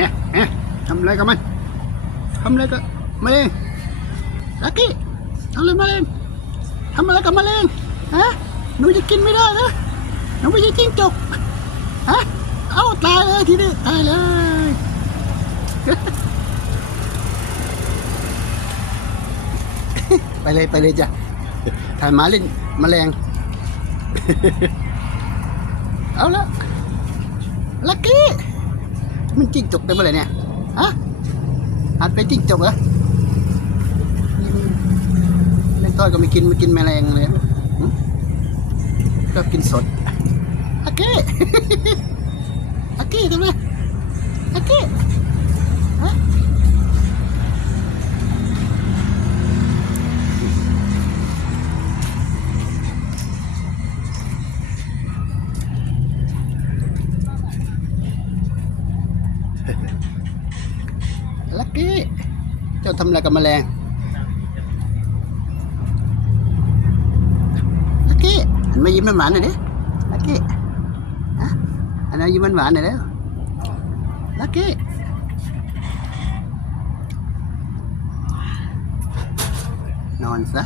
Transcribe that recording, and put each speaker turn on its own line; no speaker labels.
ฮะฮะทำอะไรกับมันทำอะไรกับแมลงลักกี้ทำอะไรแมลงทำอะไรกับแมลงฮะหนูจะกินไม่ได้นะหนูไม่ใช่จิ้งจกฮะเอ้าตายเลยทีนี้ตายเลยไปเลยไปเลยจ้ะถ่ายหมาเล่นแมลง เอาละลักกี้ มันจิ้งจกได้เมื่อไรเนี่ยฮะหัดไปจิ้งจกเหรออืมเล่นทอยก็ไม่กินไม่กินแมลงเลยก็กินสดโอเคโอเคทำไม ลักกี้เจ้าทำอะไรกับแมลงลักกี้หันมายิ้มหวานๆหน่อยดิลักกี้ฮะอันนั้นยิ้มหวานๆหน่อยเร็วลักกี้นอนซะ